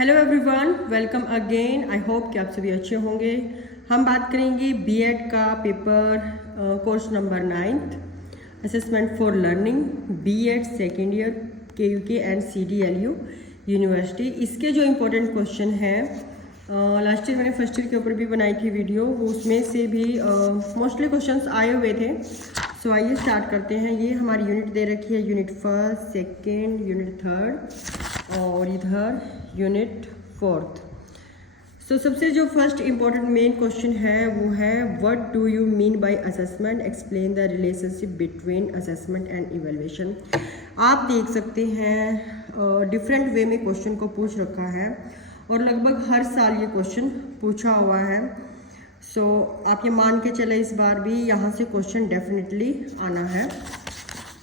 Hello everyone, welcome again. I hope कि आप सभी अच्छे होंगे। हम बात करेंगे बीएड का paper course number 9th assessment for learning BEd second year KUK and CDLU university. इसके जो इम्पोर्टेंट क्वेश्चन हैं, लास्ट ईयर मैंने फर्स्ट ईयर के ऊपर भी बनाई थी वीडियो, वो उसमें से भी मोस्टली क्वेश्चंस आए हुए थे। सो आइए स्टार्ट करते हैं। ये हमारी यूनिट दे रखी है, unit first, second, unit third और इधर यूनिट फोर्थ। सो सबसे जो फर्स्ट इम्पॉर्टेंट मेन क्वेश्चन है वो है what do you mean by assessment, explain the relationship between assessment and evaluation. आप देख सकते हैं डिफरेंट वे में क्वेश्चन को पूछ रखा है और लगभग हर साल ये क्वेश्चन पूछा हुआ है। सो आप ये मान के चले इस बार भी यहाँ से क्वेश्चन डेफिनेटली आना है।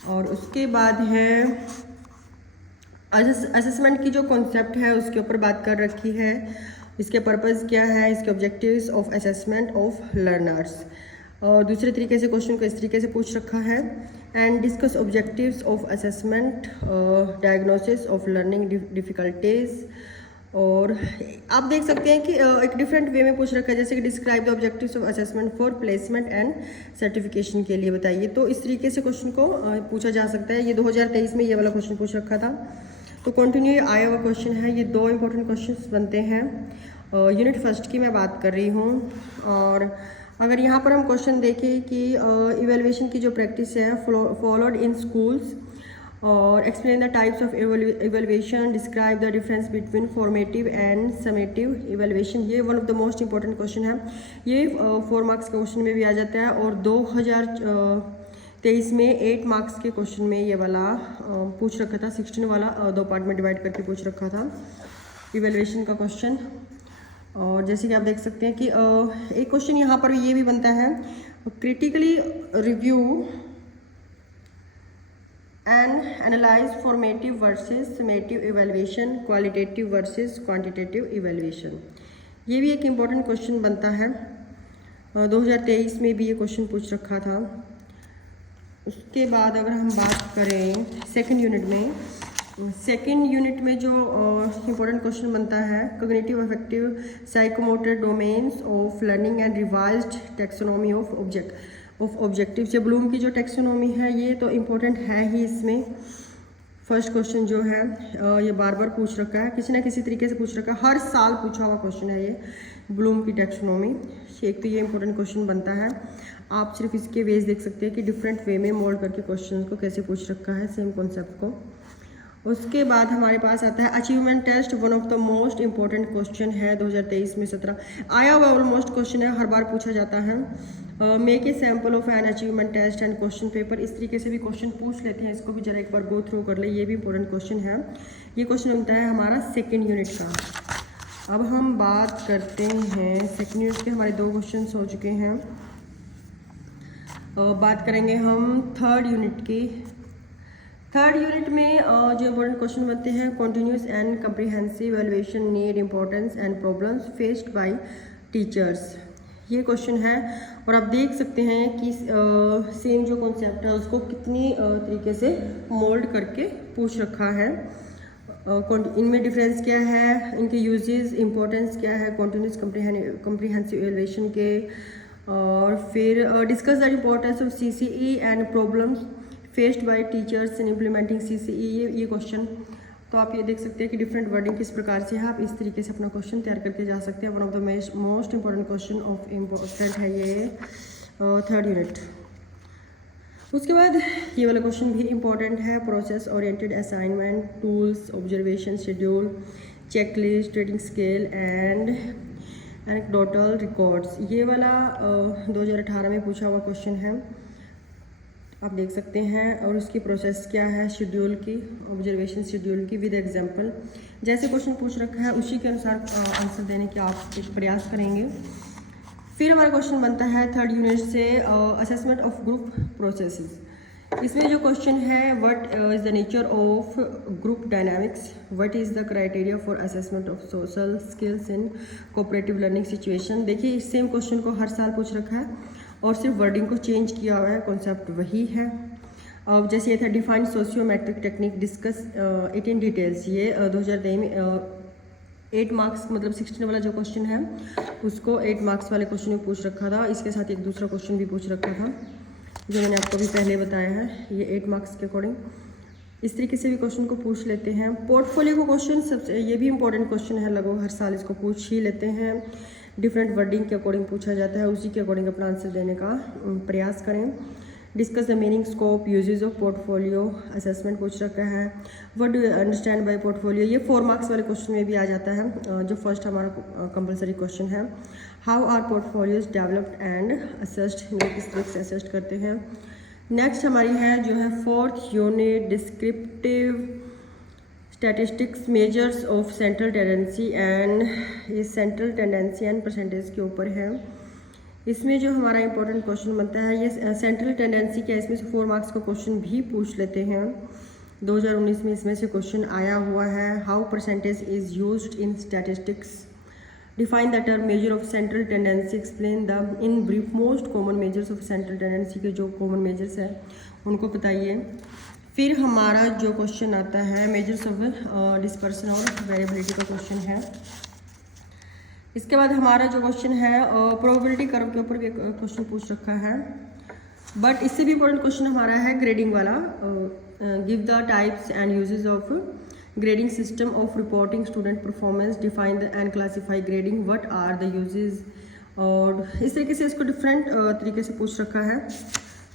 और उसके बाद है असेसमेंट की जो कॉन्सेप्ट है उसके ऊपर बात कर रखी है, इसके पर्पस क्या है, इसके objectives of assessment of learners. और दूसरे तरीके से क्वेश्चन को इस तरीके से पूछ रखा है, and discuss objectives of assessment, diagnosis of learning difficulties. और आप देख सकते हैं कि एक डिफरेंट वे में पूछ रखा है, जैसे कि describe the objectives of assessment for placement and certification के लिए बताइए। तो इस तरीके से क्वेश्चन को पूछा जा सकता है। ये 2023 में ये वाला क्वेश्चन पूछ रखा था, तो कंटिन्यू आया हुआ क्वेश्चन है। ये दो इंपॉर्टेंट क्वेश्चंस बनते हैं। यूनिट फर्स्ट की मैं बात कर रही हूँ। और अगर यहाँ पर हम क्वेश्चन देखें कि इवैल्यूएशन की जो प्रैक्टिस है फॉलोड इन स्कूल्स, और explain the types of evaluation, describe the difference between formative and summative evaluation. ये one of the most important question है। ये 4 मार्क्स के क्वेश्चन में भी आ जाता है और 2023 में 8 मार्क्स के क्वेश्चन में ये वाला पूछ रखा था। 16 वाला 2 पार्ट में डिवाइड करके पूछ रखा था इवैल्यूएशन का क्वेश्चन। और जैसे कि आप देख सकते हैं कि एक क्वेश्चन यहाँ पर ये भी बनता है, critically review and analyse formative versus summative evaluation, qualitative versus quantitative evaluation. ये भी एक इम्पॉर्टेंट क्वेश्चन बनता है। 2023 में भी ये क्वेश्चन पूछ रखा था। उसके बाद अगर हम बात करें सेकंड यूनिट में जो इम्पोर्टेंट क्वेश्चन बनता है, cognitive affective psychomotor domains of learning and revised taxonomy of objectives. ये ब्लूम की जो टैक्सोनॉमी है ये तो इम्पोर्टेंट है ही। इसमें फर्स्ट क्वेश्चन जो है ये बार बार पूछ रखा है, किसी ना किसी तरीके से पूछ रखा है, हर साल पूछा हुआ क्वेश्चन है ये ब्लूम की टैक्सोनॉमी। एक तो ये इंपॉर्टेंट क्वेश्चन बनता है। आप सिर्फ इसके वेज देख सकते हैं कि डिफरेंट वे में मोल्ड करके क्वेश्चन को कैसे पूछ रखा है, सेम कॉन्सेप्ट को। उसके बाद हमारे पास आता है achievement test, one of the most important question है। 2023 में 17 आया हुआ ऑलमोस्ट क्वेश्चन है, हर बार पूछा जाता है। Make a sample of an achievement test and question paper, इस तरीके से भी क्वेश्चन पूछ लेते हैं। इसको भी जरा एक बार गो थ्रू कर ले, ये भी इंपॉर्टेंट क्वेश्चन है। ये क्वेश्चन बनता है हमारा सेकेंड यूनिट का। अब हम बात करते हैं सेकेंड यूनिट के, हमारे 2 क्वेश्चन हो चुके हैं। बात करेंगे हम थर्ड यूनिट की। थर्ड यूनिट में जो इम्पोर्टेंट क्वेश्चन बनते हैं, continuous and comprehensive evaluation, need, importance and problems faced by teachers. ये क्वेश्चन है और आप देख सकते हैं कि सेम जो कॉन्सेप्ट है उसको कितनी तरीके से मोल्ड करके पूछ रखा है। इनमें डिफरेंस क्या है, इनके यूजेस, इंपॉर्टेंस क्या है कॉन्टिन्यूस कम्प्रीहेंसिव इवैल्यूएशन के। और फिर discuss the importance of CCE and problems faced by teachers in implementing CCE. ये क्वेश्चन तो आप ये देख सकते हैं कि डिफरेंट वर्डिंग किस प्रकार से है, आप इस तरीके से अपना क्वेश्चन तैयार करके जा सकते हैं। One of the most important question of important है ये थर्ड यूनिट। उसके बाद ये वाला क्वेश्चन भी इम्पॉर्टेंट है, process oriented assignment, tools, observation, schedule, checklist, rating scale and anecdotal records. ये वाला 2018 में पूछा हुआ क्वेश्चन है, आप देख सकते हैं। और उसकी प्रोसेस क्या है, शेड्यूल की, ऑब्जर्वेशन शेड्यूल की विद एग्जांपल। जैसे क्वेश्चन पूछ रखा है उसी के अनुसार आंसर देने की आप एक प्रयास करेंगे। फिर हमारा क्वेश्चन बनता है थर्ड यूनिट से असेसमेंट ऑफ ग्रुप प्रोसेसेस। इसमें जो क्वेश्चन है, what is the nature of group dynamics, what is the criteria for assessment of social skills in cooperative learning situation. देखिए इस सेम क्वेश्चन को हर साल पूछ रखा है और सिर्फ वर्डिंग को चेंज किया हुआ है, कॉन्सेप्ट वही है। अब जैसे ये था defined sociometric technique, discuss it in details. ये 2023 में 8 मार्क्स मतलब 16 वाला जो क्वेश्चन है उसको 8 मार्क्स वाले क्वेश्चन में पूछ रखा था। इसके साथ एक दूसरा क्वेश्चन भी पूछ रखा था जो मैंने आपको भी पहले बताया है। ये 8 मार्क्स के अकॉर्डिंग इस तरीके से भी क्वेश्चन को पूछ लेते हैं। पोर्टफोलियो को क्वेश्चन सबसे ये भी इंपॉर्टेंट क्वेश्चन है, लगभग हर साल इसको पूछ ही लेते हैं। डिफरेंट वर्डिंग के अकॉर्डिंग पूछा जाता है, उसी के अकॉर्डिंग अपना आंसर देने का प्रयास करें। Discuss the meaning, scope, usages of portfolio assessment पूछ रखा है। What do you understand by portfolio, ये 4 मार्क्स वाले क्वेश्चन में भी आ जाता है जो फर्स्ट हमारा कंपलसरी क्वेश्चन है। How are portfolios developed and assessed, ये किस तरह से असेस्ट करते हैं। नेक्स्ट हमारी है जो है 4th unit descriptive statistics measures of central tendency and, ये सेंट्रल टेंडेंसी एंड परसेंटेज के ऊपर है। इसमें जो हमारा इंपॉर्टेंट क्वेश्चन बनता है ये सेंट्रल टेंडेंसी क्या, इसमें से 4 मार्क्स का क्वेश्चन भी पूछ लेते हैं। 2019 में इसमें से क्वेश्चन आया हुआ है। How percentage is used in statistics, define the term measure of central tendency, explain the in brief most common measures of central tendency के जो कॉमन मेजर्स है उनको बताइए। फिर हमारा जो क्वेश्चन आता है मेजर्स ऑफ डिस्पर्सन और वेरिएबिलिटी का क्वेश्चन है। इसके बाद हमारा जो क्वेश्चन है प्रोबेबिलिटी कर्व के ऊपर भी क्वेश्चन पूछ रखा है, बट इससे भी इंपॉर्टेंट क्वेश्चन हमारा है ग्रेडिंग वाला। Give the types and usages of grading system of reporting student performance, define the and classify grading, what are the usages, और इस तरीके से इसको डिफरेंट तरीके से पूछ रखा है।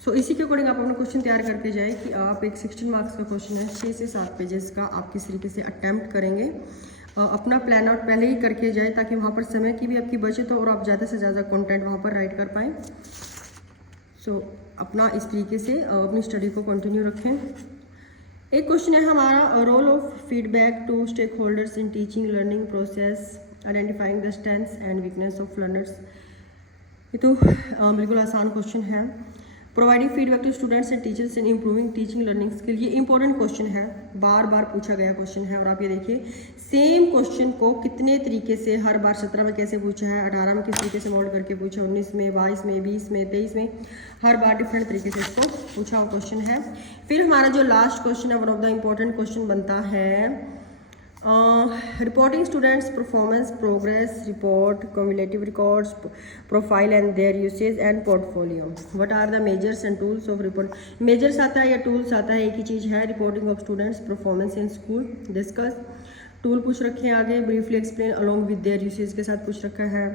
सो इसी के अकॉर्डिंग आप अपना क्वेश्चन तैयार करके जाए कि आप एक 16 मार्क्स का क्वेश्चन है 6 से 7 पेजेस का आप किस तरीके से अटैम्प्ट करेंगे। अपना प्लान आउट पहले ही करके जाए ताकि वहाँ पर समय की भी आपकी बचत हो और आप ज़्यादा से ज़्यादा कंटेंट वहाँ पर राइट कर पाएँ। सो अपना इस तरीके से अपनी स्टडी को कंटिन्यू रखें। एक क्वेश्चन है हमारा role of feedback to stakeholders in teaching learning process, identifying the strengths and weakness of learners. ये तो बिल्कुल आसान क्वेश्चन है। Providing feedback to students and teachers in improving teaching learning skill, ये इंपॉर्टेंट क्वेश्चन है, बार बार पूछा गया क्वेश्चन है। और आप ये देखिए सेम क्वेश्चन को कितने तरीके से हर बार 17 में कैसे पूछा है, 18 में किस तरीके से मोल्ड करके पूछा, 19 में, 22 में, 20 में, 23 में, हर बार डिफरेंट तरीके से इसको पूछा हुआ क्वेश्चन है। फिर हमारा जो लास्ट क्वेश्चन है one of the important question बनता है reporting students performance progress report, cumulative records, profile and their usage and portfolio, what are the measures and tools of report. Measures आता है या टूल्स आता है, एक ही चीज़ है। Reporting of students performance in school, discuss. Tool पूछ रखे हैं आगे, briefly explain along with their usage के साथ पूछ रखा है।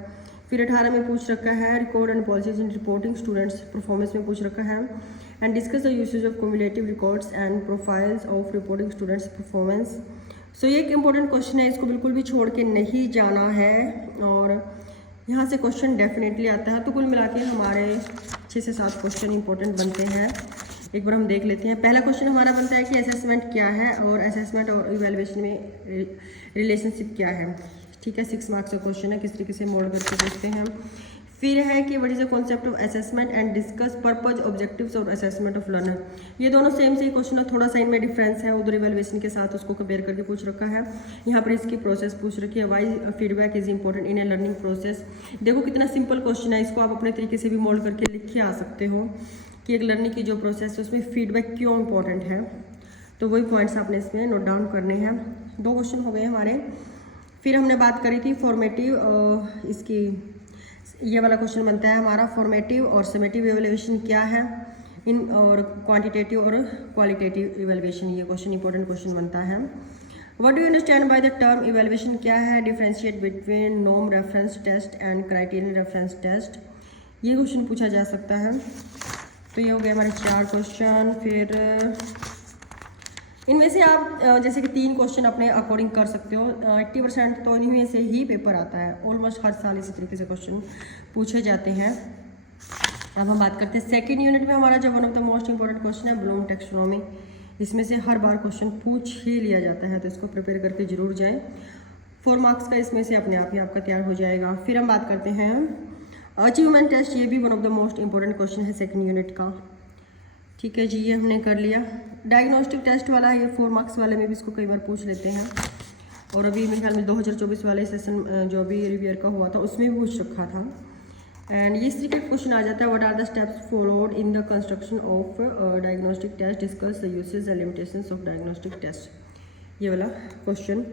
फिर 18 में पूछ रखा है record and policies in reporting students performance में पूछ रखा है। And discuss the usage of cumulative records and profiles of reporting students performance. So ये एक इम्पॉर्टेंट क्वेश्चन है, इसको बिल्कुल भी छोड़ के नहीं जाना है और यहाँ से क्वेश्चन डेफिनेटली आता है। तो कुल मिला के हमारे 6 से 7 क्वेश्चन इंपॉर्टेंट बनते हैं। एक बार हम देख लेते हैं। पहला क्वेश्चन हमारा बनता है कि असेसमेंट क्या है और असेसमेंट और इवैल्यूएशन में रिलेशनशिप क्या है। ठीक है, 6 मार्क्स का क्वेश्चन है, किस तरीके से मोड करके देखते हैं। फिर है कि what is the concept of assessment and discuss purpose objectives और असेसमेंट ऑफ लर्नर। ये दोनों सेम से ही क्वेश्चन है, थोड़ा सा इनमें डिफरेंस है। उधर इवैल्यूएशन के साथ उसको कंपेयर करके पूछ रखा है, यहाँ पर इसकी प्रोसेस पूछ रखी है। Why feedback is important in a learning process. देखो कितना सिंपल क्वेश्चन है, इसको आप अपने तरीके से भी मोल्ड करके लिख के आ सकते हो कि एक लर्निंग की जो प्रोसेस है उसमें फीडबैक क्यों इंपॉर्टेंट है। तो वही पॉइंट्स आपने इसमें नोट डाउन करने हैं। 2 क्वेश्चन हो गए हमारे। फिर हमने बात करी थी फॉर्मेटिव, इसकी ये वाला क्वेश्चन बनता है हमारा फॉर्मेटिव और समेटिव इवैल्यूएशन क्या है इन, और क्वांटिटेटिव और क्वालिटेटिव इवैल्यूएशन। ये क्वेश्चन इंपॉर्टेंट क्वेश्चन बनता है। What do you understand by the term evaluation क्या है, differentiate between norm reference test and criterion reference test, ये क्वेश्चन पूछा जा सकता है। तो ये हो गए हमारे 4 क्वेश्चन। फिर इनमें से आप जैसे कि 3 क्वेश्चन अपने अकॉर्डिंग कर सकते हो। 80% तो इन्हीं में से ही पेपर आता है, ऑलमोस्ट हर साल इसी तरीके से क्वेश्चन पूछे जाते हैं। अब हम बात करते हैं सेकंड यूनिट में हमारा जो one of the most important question है ब्लूम टैक्सोनॉमी। इसमें से हर बार क्वेश्चन पूछ ही लिया जाता है, तो इसको प्रिपेयर करके जरूर जाएँ। 4 मार्क्स का इसमें से अपने आप ही आपका तैयार हो जाएगा। फिर हम बात करते हैं अचीवमेंट टेस्ट, ये भी one of the most important question है सेकंड यूनिट का। ठीक है जी, ये हमने कर लिया। डायग्नोस्टिक टेस्ट वाला है, ये 4 मार्क्स वाले में भी इसको कई बार पूछ लेते हैं। और अभी मेरे ख्याल में 2024 वाले सेशन जो अभी रिव्यूअर का हुआ था उसमें भी पूछ रखा था। एंड ये इस तरीके का क्वेश्चन आ जाता है, what are the steps followed in the construction of diagnostic test, discuss the usage and limitations of diagnostic test, ये वाला क्वेश्चन।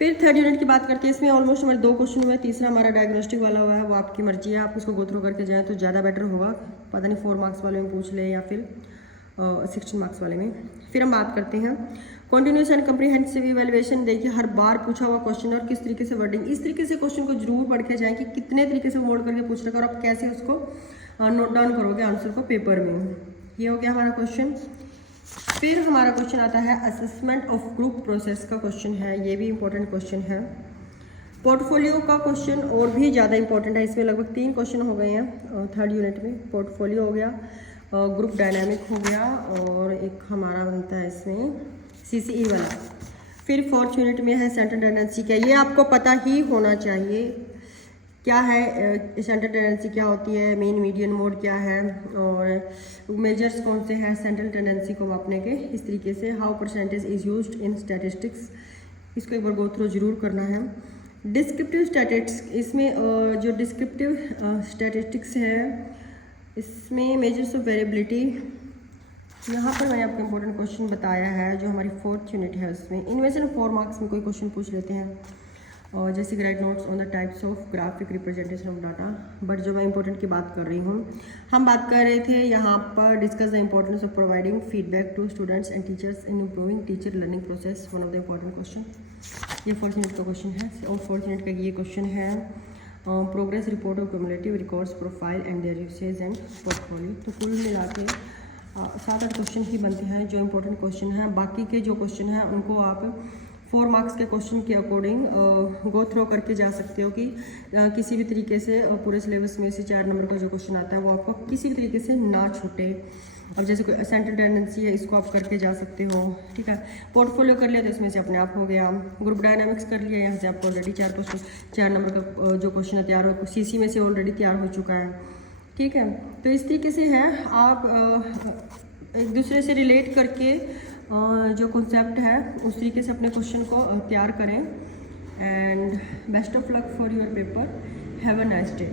फिर थर्ड यूनिट की बात करते हैं। इसमें ऑलमोस्ट हमारे 2 क्वेश्चन हुए, तीसरा हमारा डायग्नोस्टिक वाला हुआ है, वो आपकी मर्जी है, आप उसको गो थ्रू करके जाएँ तो ज़्यादा बेटर होगा। पता नहीं 4 मार्क्स वाले में पूछ ले या फिर 16 मार्क्स वाले में। फिर हम बात करते हैं कॉन्टिन्यूस एंड कम्प्रीहेंसिव इवैल्यूएशन। देखिए हर बार पूछा हुआ क्वेश्चन और किस तरीके से वर्डिंग, इस तरीके से क्वेश्चन को जरूर पढ़ के जाएँ कि कितने तरीके से मोल्ड करके पूछ रखा और आप कैसे उसको नोट डाउन करोगे आंसर को पेपर में। ये हो गया हमारा क्वेश्चन। फिर हमारा क्वेश्चन आता है असेसमेंट ऑफ ग्रुप प्रोसेस का क्वेश्चन है, ये भी इंपॉर्टेंट क्वेश्चन है। पोर्टफोलियो का क्वेश्चन और भी ज़्यादा इंपॉर्टेंट है, इसमें लगभग 3 क्वेश्चन हो गए हैं थर्ड यूनिट में। पोर्टफोलियो हो गया, ग्रुप डायनामिक हो गया और एक हमारा बनता है इसमें CCE वाला। फिर फोर्थ यूनिट में है सेंट्रल टेंडेंसी क्या, ये आपको पता ही होना चाहिए क्या है सेंट्रल टेंडेंसी क्या होती है, मेन मीडियन मोड क्या है और मेजर्स कौन से हैं सेंट्रल टेंडेंसी को मापने के। इस तरीके से how percentage is used in statistics, इसको एक बार गो थ्रू जरूर करना है। डिस्क्रिप्टिव स्टैटिस्टिक्स, इसमें जो डिस्क्रिप्टिव स्टैटिस्टिक्स है इसमें मेजर्स ऑफ वेरिएबिलिटी, यहाँ पर मैंने आपको इंपॉर्टेंट क्वेश्चन बताया है जो हमारी फोर्थ यूनिट है उसमें। इनमें से 4 मार्क्स में कोई क्वेश्चन पूछ लेते हैं और जैसे कि right notes on the types of graphic representation of data. But जो मैं इंपॉर्टेंट की बात कर रही हूँ, हम बात कर रहे थे यहाँ पर discuss the importance of providing feedback to students and teachers in improving teacher learning process, one of the important question. ये फोर्थ यूनिट का क्वेश्चन है और फोर्थ यूनिट का ये क्वेश्चन है progress report of cumulative records profile and their usage and portfolio. तो कुल मिला के 7-8 क्वेश्चन ही बनते हैं जो इंपॉर्टेंट क्वेश्चन हैं। बाकी के जो क्वेश्चन हैं उनको आप 4 मार्क्स के क्वेश्चन के अकॉर्डिंग गो थ्रो करके जा सकते हो कि किसी भी तरीके से पूरे सिलेबस में से 4 नंबर का जो क्वेश्चन आता है वो आपको किसी भी तरीके से ना छूटे। अब जैसे कोई सेंट्रल टेंडेंसी है, इसको आप करके जा सकते हो, ठीक है। पोर्टफोलियो कर लिया तो इसमें से अपने आप हो गया। ग्रुप डायनामिक्स कर लिया, यहाँ से आपको ऑलरेडी 4 नंबर का जो क्वेश्चन है तैयार हो, CC में से ऑलरेडी तैयार हो चुका है, ठीक है। तो इस तरीके से है, आप एक दूसरे से रिलेट करके जो कॉन्सेप्ट है उस तरीके से अपने क्वेश्चन को तैयार करें। And best of luck for your paper, have a nice day.